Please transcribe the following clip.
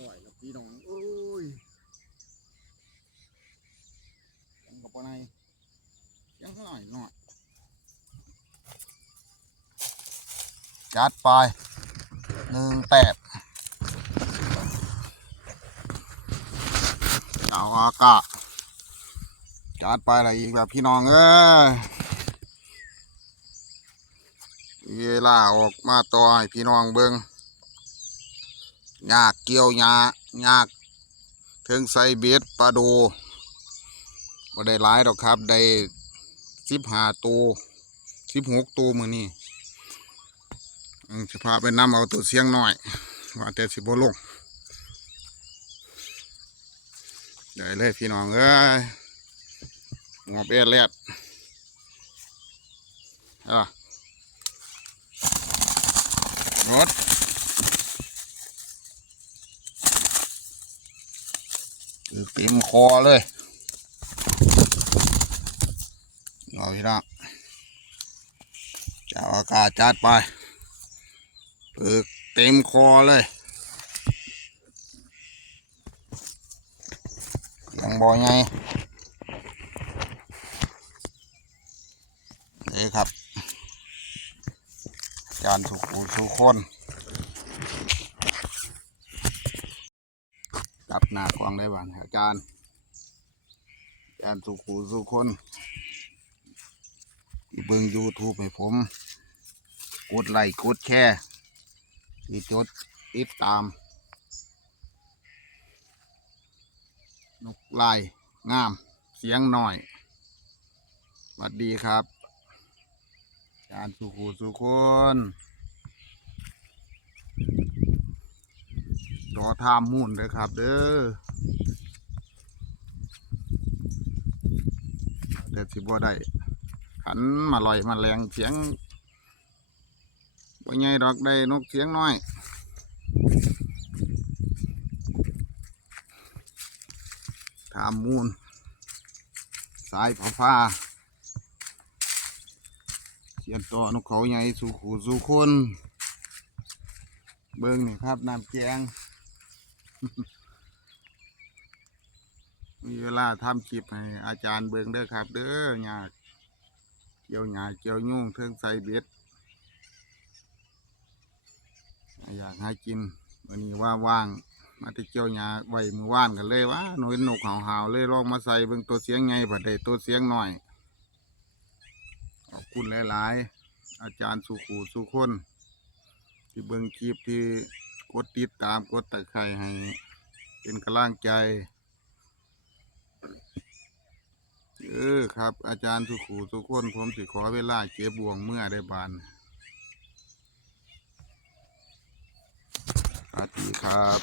ลอยครับพี่น้องโอ้ยยังกับปนายยังหน่อยหน่อยจัดไปหนึ่งแตบเจ้าอากาศจัดไปอะไรอีกแบบพี่น้องเอ้ยเวลาออกมาต่อให้พี่น้องเบิ้ง ยากเกี่ยวหยายากถึงใส่เบ็ดปลาโดบ่ได้หลายดอกครับ ได้สิบห้าตัวสิบหกตัวมือนี่จะพาไปนำเอาตัวเสียงหน่อย ว่าแต่สิบลงได้เลยพี่น้องเอ้ยหัวเบ็ดเลียดอะรถ เต็มคอเลยเอาพี่น้องจะเอาอากาศจัดไปปึกเต็มคอเลยยังบ่ไงนี่ครับ จานสุขูสุคน จับหน้ากองได้บ้างอาจารย์อาจารย์สุขูสุคนที่เบิ่งยูทูบให้ผม กดไลค์กดแชร์ที่จดติดตาม นกลายงาม เสียงหน่อยสวัสดีครับอาจารย์สุขูสุคน รอทามมุ่นเลยครับ เด้อแต่สิบ่ได้ขันมาลอยมาแรงเสียงว่าไงดอกได้นกเสียงน้อยทามมูนสายผ้าฟ้าเสียนต่อนกเขาใหญ่สู่ขู่สู่คน เบิ้งนี่ครับน้ำแกง มีเวลาทำคลิปให้อาจารย์เบิงเด้อครับ เด้อหยาเกี่ยวหยาเกี่ยวยุ่งเทิงใส่เบ็ดอยากให้กินวันนี้ว่าว่าง มาที่เกี่ยวหยาไว้มือว่านกันเลยว่าหนูเห็นนกหาวๆเลยลองมาใส่เบิ่งตัวเสียงไงบัดได้ตัวเสียงหน่อยขอบคุณหลาย ๆ อาจารย์สุขูสุคนที่เบิ่งคลิปที่ กดติดตามกดตะไคร้ให้ เป็นกำลังใจ เออครับ อาจารย์สุขูสุกคนผมสิขอเวลาเก็บบ่วงเมื่อได้บานอาตีครับ